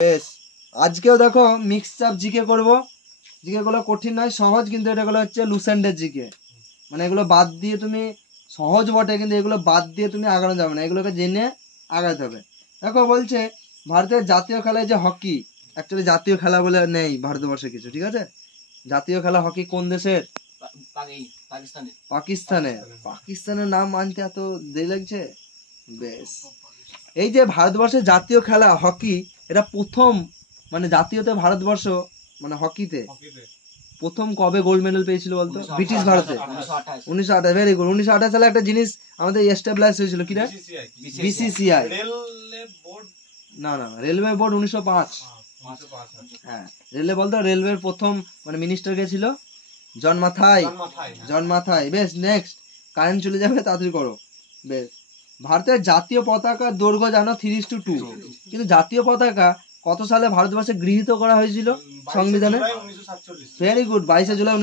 বেশ, আজকেও দেখো মিক্সড আপ জিকে করব। জিকে গুলো কঠিন নয়, সহজ, কিন্তু এটা গুলো হচ্ছে লুসেন্টের জিকে। মানে এগুলো বাদ দিয়ে তুমি, সহজ বটে কিন্তু এগুলো বাদ দিয়ে তুমি আগানো যাবে না, এগুলোকে জেনে আগাতে হবে। দেখো বলছে ভারতের জাতীয় খেলায় যে হকি, অ্যাকচুয়ালি জাতীয় খেলা বলে নেই ভারতবর্ষে কিছু, ঠিক আছে? জাতীয় খেলা হকি কোন দেশের? পাকিস্তানের। পাকিস্তানের নাম মানতে এত দেরি লাগছে। বেশ, এই যে ভারতবর্ষের জাতীয় খেলা হকি, এটা প্রথম মানে জাতীয়তে ভারতবর্ষ মানে হকিতে প্রথম কবে গোল্ড মেডেল পেয়েছিল বলতো? ব্রিটিশ ভারতে 1928। Very good. 1928 সালে একটা জিনিস আমাদের এস্টাবলিশ হয়েছিল, কি রে? বিসিসিআই। না না, রেলওয়ে বোর্ড 1905। হ্যাঁ, রেলওয়ে বলতো, রেলওয়ের প্রথম মানে মিনিস্টার কে ছিল? জন মাথাই। জন মাথাই। বেশ, নেক্সট। কারেন্ট চলে যাবে, তাড়াতাড়ি করো। বেশ, ভারতের জাতীয় পতাকা দৈর্ঘ্য জানো 3:2, কিন্তু জাতীয় পতাকা কত সালে ভারতবর্ষে গৃহীত করা হয়েছিল সংবিধানে? ভেরি গুড, 22 জুলাই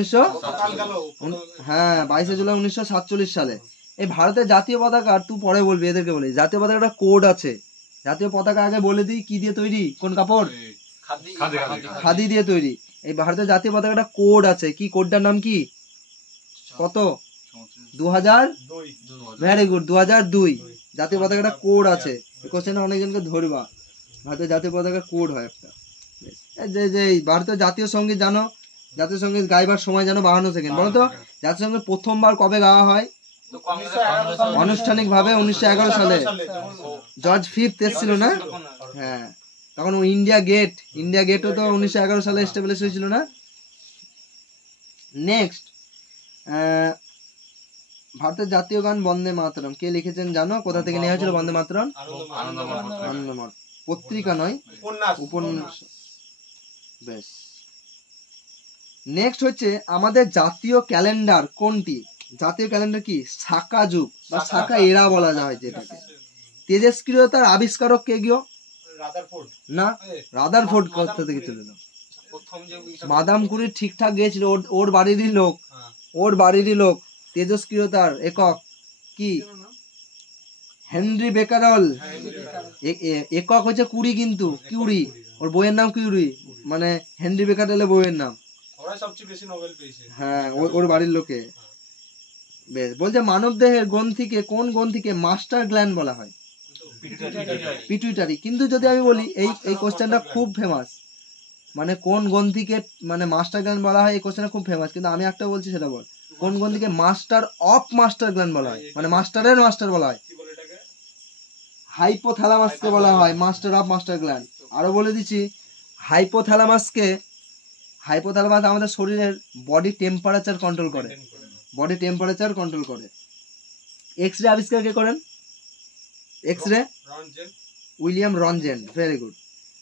1947 সালে। এই ভারতের জাতীয় পতাকা তুই পরে বলবি, এদেরকে বলি জাতীয় পতাকাটা কোড আছে। জাতীয় পতাকা আগে বলে দিই কি দিয়ে তৈরি, কোন কাপড়? খাদি দিয়ে তৈরি। এই ভারতের জাতীয় পতাকাটা কোড আছে, কি কোডটার নাম কি? কত? 2000। ভেরি গুড, 2002 জাতীয় পতাকাটা কোড আছে। এই কোশ্চেনটা অনেকজনকে ধরবা, ভারতের জাতীয় পতাকা কোড হয় একটা। যে যে ভারতের জাতীয় সঙ্গীত জানো? জাতীয় সঙ্গীত গাইবার সময় জানো? 52 সেকেন্ড। বলো তো জাতীয় সঙ্গীত প্রথমবার কবে গাওয়া হয় আনুষ্ঠানিক ভাবে? 1911 সালে। জর্জ ফিফথ এসেছিল না? হ্যাঁ, তখন ইন্ডিয়া গেটও তো 1911 সালে এস্টাবলিশ হয়েছিল না? নেক্সট, ভারতের জাতীয় গান বন্দে মাতরম কে লিখেছেন জানো? কোথা থেকে নেওয়া হয়েছিল বন্দে মাতরম? আনন্দমঠ পত্রিকা নয়, উপন্যাস। বেশ, নেক্সট হচ্ছে আমাদের জাতীয় ক্যালেন্ডার কোনটি? জাতীয় ক্যালেন্ডার কি? শাকা যুগ বা শাকা এরা বলা যায় যেটাকে। তেজস্ক্রিয়তার আবিষ্কারক কে গিয়ে? না, রাদারফোর্ড কোথা থেকে চলে এলো? মাদাম কুরি ঠিকঠাক গিয়েছিল, ওর বাড়িরই লোক। তেজস্ক্রিয়তার একক কি? হেনরি বেকারল। একক হচ্ছে কুড়ি, কিন্তু কিউরি, ওর বইয়ের নাম কিউরি, মানে হেনরি বেকারলের বইয়ের নাম। হ্যাঁ, ওর বাড়ির লোকে। বেশ, বলছে মানব দেহের গ্রন্থিকে কোন গ্রন্থিকে মাস্টার গ্ল্যান্ড বলা হয়? পিটুইটারি। কিন্তু যদি আমি বলি এই কোশ্চেনটা খুব ফেমাস, মানে কোন গ্রন্থিকে মানে মাস্টার গ্ল্যান্ড বলা হয়, এই কোশ্চেনটা খুব ফেমাস, কিন্তু আমি একটা বলছি সেটা বল। কোন গ্রন্থিকে মাস্টার অফ মাস্টার গ্ল্যান্ড বলা হয়, মানে মাস্টারের মাস্টার বলা হয়? হাইপোথ্যালামাসকে বলা হয় মাস্টার অফ মাস্টার গ্ল্যান্ড। আরো বলে দিচ্ছি, হাইপোথ্যালামাস আমাদের শরীরের বডি টেম্পারেচার কন্ট্রোল করে। এক্স রে আবিষ্কার কে করেন? X ray William রনজেন। Very good.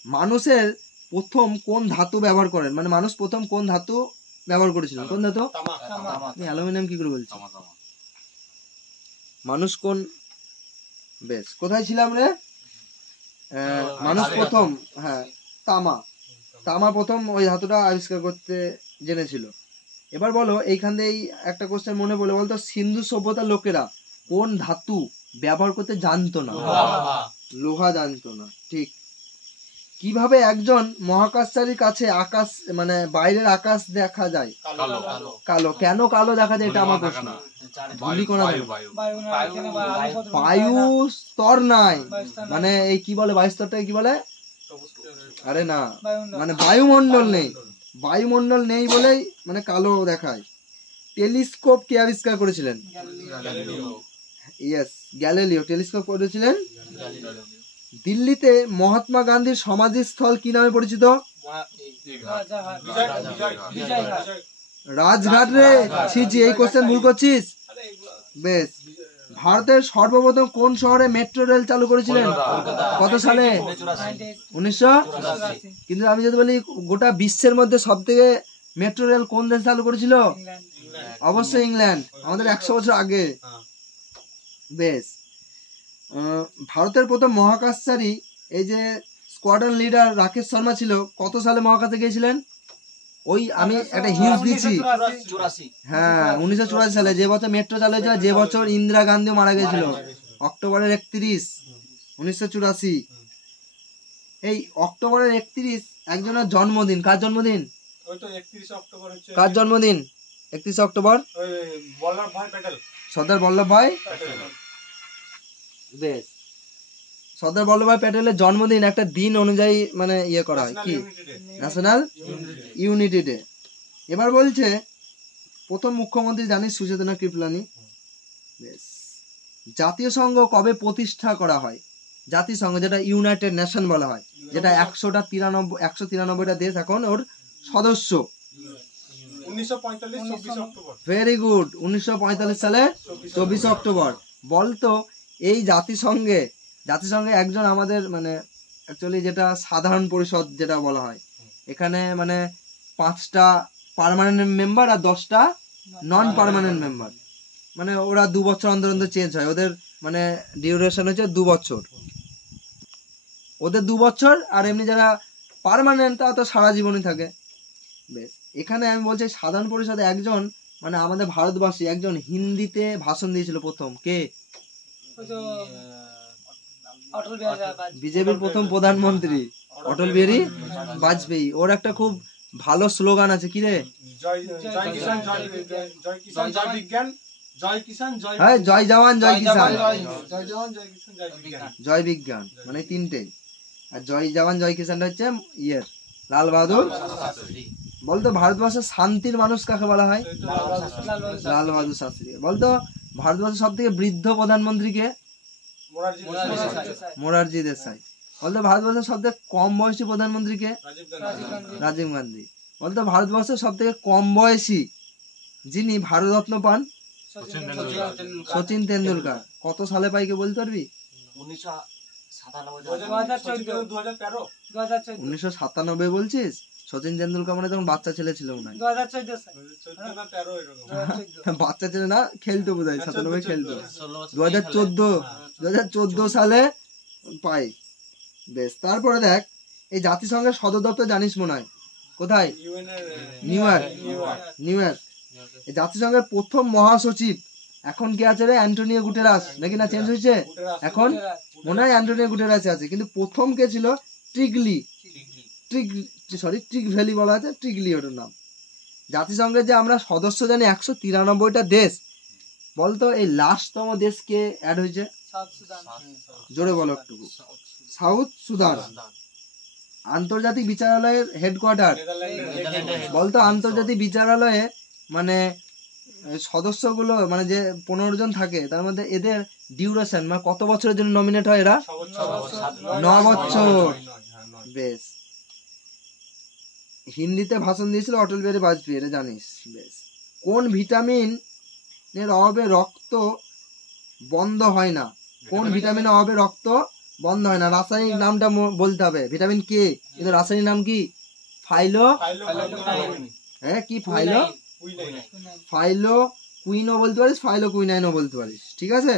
মানুষের প্রথম কোন ধাতু ব্যবহার করেন, মানে মানুষ প্রথম কোন ধাতু ব্যবহার করেছিল? কোন ধাতু? তুমি অ্যালুমিনিয়াম কি করে বলছো? মানুষ কোন, বেশ, কোথায় ছিলাম রে? মানুষ প্রথম, হ্যাঁ, তামা প্রথম ওই ধাতুটা আবিষ্কার করতে জেনেছিল। এবার বলো, এইখান দিয়ে একটা কোশ্চেন মনে পড়লো, বলতো সিন্ধু সভ্যতার লোকেরা কোন ধাতু ব্যবহার করতে জানতো না? লোহা জানতো না। ঠিক। কিভাবে একজন মহাকাশচারীর কাছে আকাশ মানে বাইরের আকাশ দেখা যায়? কালো। কেন কালো দেখা যায় এটা আমার প্রশ্ন। বায়ু স্তর নাই, মানে এই কি বলে, বায়ু স্তরটাকে কি বলে? আরে না, মানে বায়ুমণ্ডল নেই বলেই মানে কালো দেখায়। টেলিস্কোপ কে আবিষ্কার করেছিলেন? ইয়েস, গ্যালিলিও টেলিস্কোপ করেছিলেন। দিল্লিতে মহাত্মা গান্ধীর সমাধিস্থল কি নামে পরিচিত? রাজঘাট রে। ছিছি, এই কোশ্চেন ভুল করছিস। বেশ, ভারতের সর্বপ্রথম কোন শহরে মেট্রো রেল চালু করেছিলেন? কত সালে? 1900। কিন্তু আমি যদি বলি গোটা বিশ্বের মধ্যে সব থেকে মেট্রো রেল কোন দেশ চালু করেছিল? অবশ্যই ইংল্যান্ড, আমাদের 100 বছর আগে। বেশ, ভারতের প্রথম মহাকাশচারী এই যে স্কোয়াড্রন লিডার রাকেশ শর্মা ছিল, কত সালে মহাকাশে গিয়েছিলেন? ওই আমি একটা হিন্ট দিচ্ছি, হ্যাঁ 1984 সালে, যে বছর মেট্রো চালু হয়েছিল, যে বছর ইন্দিরা গান্ধী মারা গেছিল, অক্টোবরের 31, 1984। এই অক্টোবরের 31 একজনের জন্মদিন। কার জন্মদিন? ওই তো 31 অক্টোবর হচ্ছে কার জন্মদিন 31 অক্টোবর? ওই বল্লভভাই প্যাটেল। সর্দার বল্লভভাই প্যাটেল। বেশ, সর্দার বল্লভভাই প্যাটেলের জন্মদিন একটা দিন অনুযায়ী মানে ইয়ে করা হয় কি, ন্যাশনাল ইউনিটি ডে। এবার বলছে প্রথম মুখ্যমন্ত্রী জানিস সুচেতনা কৃপলানি। বেশ, জাতীয় সংঘ কবে প্রতিষ্ঠা করা হয়? জাতিসংঘ যেটা ইউনাইটেড নেশন বলা হয়, যেটা 193টা দেশ এখন ওর সদস্য। 1945 24 অক্টোবর। ভেরি গুড, 1945 সালে 24 অক্টোবর। বলতো এই জাতিসংঘে একজন আমাদের মানে অ্যাকচুয়ালি যেটা সাধারণ পরিষদ যেটা বলা হয়, এখানে মানে 5টা পার্মানেন্ট মেম্বার আর 10টা নন পার্মানেন্ট মেম্বার, মানে ওরা 2 বছর অন্তর অন্তর চেঞ্জ হয়। ওদের মানে ডিউরেশন হচ্ছে 2 বছর, ওদের 2 বছর। আর এমনি যারা পার্মানেন্ট তা তো সারা জীবনই থাকে। বেশ, এখানে আমি বলছি সাধারণ পরিষদে একজন মানে আমাদের ভারতবাসী একজন হিন্দিতে ভাষণ দিয়েছিল প্রথম। কে? বিজেপির প্রথম প্রধানমন্ত্রী অটল বিহারী বাজপেয়ী। ওর একটা খুব ভালো স্লোগান আছে, কি রে? জয় কিষান জয় বিজ্ঞান, জয় কিষান জয় হ্যাঁ, জয় জওয়ান জয় কিষান, জয় জওয়ান জয় কিষান জয় বিজ্ঞান। জয় বিজ্ঞান মানে 3টে। আর জয় জওয়ান জয় কিষানটা হচ্ছে ইয়ের লাল বাহাদুর। বলতো ভারতবর্ষের শান্তির মানুষ কাকে বলা হয়? লাল বাহাদুর শাস্ত্রী। বলতো ভারতবর্ষের সব থেকে বৃদ্ধ প্রধানমন্ত্রী কে? মোরারজি দেশাই। বলতো ভারতবর্ষের সব থেকে কম বয়সী প্রধানমন্ত্রী কে? রাজীব গান্ধী। বলতো ভারতবর্ষের সব থেকে কম বয়সী যিনি ভারতরত্ন পান? সচিন তেন্ডুলকার। কত সালে পাই কে বলতে পারবি? 1997 বলছিস? সচিন তেন্ডুলকার মানে তখন বাচ্চা ছেলে ছিল মনে হয়। 2014 বাচ্চা ছেলে না, খেলতো বোধহয় 97 খেলতো। 2014 সালে পাই। বেশ, তারপরে দেখ এই জাতিসংঘের সদর দপ্তর জানিস মনে হয় কোথায়? New York. এই জাতিসংঘের প্রথম মহাসচিব এখন কে আছে রে? অ্যান্টোনিও গুটেরাস, নাকি না চেঞ্জ হয়েছে? এখন মনে হয় অ্যান্টোনিও গুটেরাস আছে, কিন্তু প্রথম কে ছিল? ট্রিগভ্যালি বলা আছে, ট্রিগলি ওটার নাম। জাতিসংঘের যে আমরা সদস্য জানি 193টা দেশ, বলতো এই লাস্টতম দেশ কে অ্যাড হয়েছে? জোরে বলো একটু। South Sudan. আন্তর্জাতিক বিচারালয়ের হেডকোয়ার্টার? বলতো আন্তর্জাতিক বিচারালয়ে মানে সদস্যগুলো মানে যে 15 জন থাকে, তার মধ্যে এদের ডিউরেশন মানে কত বছরের জন্য নমিনেট হয় এরা? 9 বছর। বেশ, হিন্দিতে ভাষণ দিয়েছিল অটল বিহারী বাজপেয়ী, এটা জানিস। বেশ, কোন ভিটামিন এর অভাবে রক্ত বন্ধ হয় না? কোন ভিটামিনের অভাবে রক্ত বন্ধ হয় না? রাসায়নিক নামটা বলতে হবে। ভিটামিন কে, কিন্তু রাসায়নিক নাম কি? হ্যাঁ, কি ফাইলো কুইনও বলতে পারিস, ফাইলো কুইনাইনও বলতে পারিস, ঠিক আছে।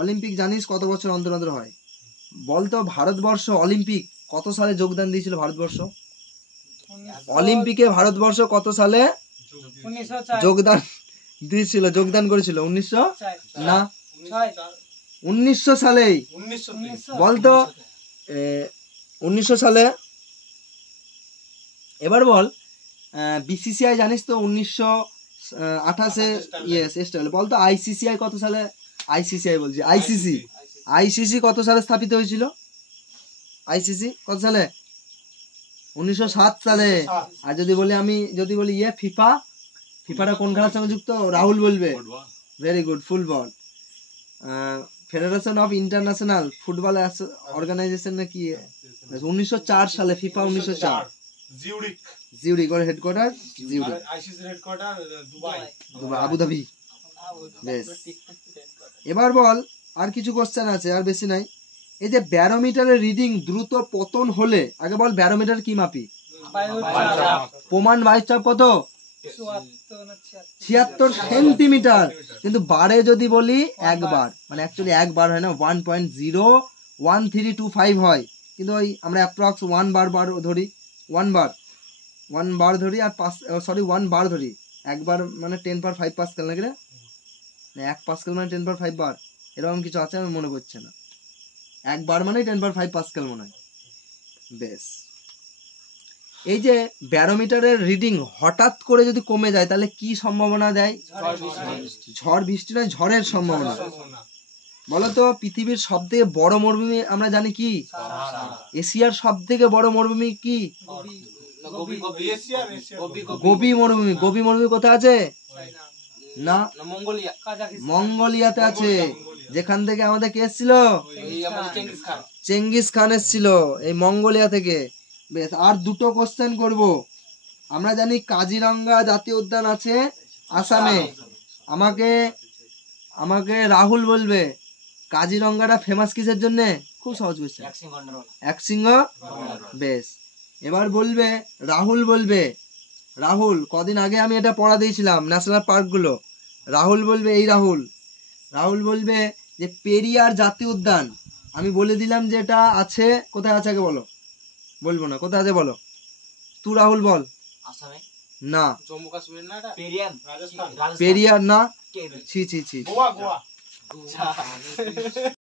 অলিম্পিক জানিস কত বছর অন্তর অন্তর হয়? বলতো ভারতবর্ষ অলিম্পিক কত সালে যোগদান দিয়েছিল? ভারতবর্ষ অলিম্পিকে ভারতবর্ষ কত সালে যোগদান দিয়েছিল, যোগদান করেছিল? 1900 না, 1900 সালেই। বলতো 1900 সালে। এবার বল বিসিসিআই জানিস তো 1928-এ বলতো আইসিসিআই কত সালে? আইসিসি কত সালে স্থাপিত হয়েছিল? আইসিসি কত সালে? 1907 সালে। আর যদি বলি ফিফাটা কোন খেলার সঙ্গে যুক্ত? রাহুল বলবে। Very good, football. Federation of international football organization না কি? 1904 সালে ফিফা 1904। জিউরিক ওর হেডকোয়ার্টার জিউরিক। আইসিসির হেডকোয়ার্টার দুবাই, আবুধাবি। বেশ, এবার বল আর কিছু কোশ্চেন আছে, আর বেশি নাই। এই যে ব্যারোমিটারের রিডিং দ্রুত পতন হলে, আগে বল ব্যারোমিটার কি মাপি? প্রমাণ বায়ুচাপ কত? 76 সেন্টিমিটার। কিন্তু বারে যদি বলি একবার, মানে অ্যাকচুয়ালি একবার হয় না, 1.01325 হয়, কিন্তু ওই আমরা অ্যাপ্রক্স 1 বার ধরি, 1 বার ধরি, আর 1 বার ধরি। একবার মানে 10/5 পাস্কেল নাকি রে? 1 পাস্কেল মানে 10/5 বার, এরকম কিছু আছে, আমি মনে করছে না। একবার মানে 10/5 পাস্কেল মনে হয়। বেশ, এই যে ব্যারোমিটারের রিডিং হঠাৎ করে যদি কমে যায় তাহলে কি সম্ভাবনা দেয়? ঝড় বৃষ্টি নয়, ঝড়ের সম্ভাবনা। বলতো পৃথিবীর সব থেকে বড় মরুভূমি আমরা জানি কি? এশিয়ার সব থেকে বড় মরুভূমি কি? গোবি মরুভূমি। গোবি মরুভূমি কোথায় আছে? না, মঙ্গোলিয়াতে আছে, যেখান থেকে আমাদের কে এসেছিল? চেঙ্গিস খান এসেছিল এই মঙ্গোলিয়া থেকে। বেশ, আর দুটো কোশ্চেন করব। আমরা জানি কাজিরাঙ্গা জাতীয় উদ্যান আছে আসামে। আমাকে আমাকে রাহুল বলবে কাজিরাঙ্গাটা ফেমাস কিসের জন্য? খুব সহজ কোশ্চেন, এক সিংহ। বেশ, এবার বলবে রাহুল বলবে, রাহুল কদিন আগে আমি এটা পড়া দিয়েছিলাম ন্যাশনাল পার্কগুলো। রাহুল বলবে, এই রাহুল বলবে যে পেরিয়ার জাতীয় উদ্যান, আমি বলে দিলাম যে এটা আছে কোথায় আছে, আগে বলো। বলবো না, কোথায় আছে বলো। তুই রাহুল বল। আসামে না, জম্মু কাশ্মীর না, এটা পেরিয়ার রাজস্থান, পেরিয়ার না, কে ছি ছি ছি। গোয়া।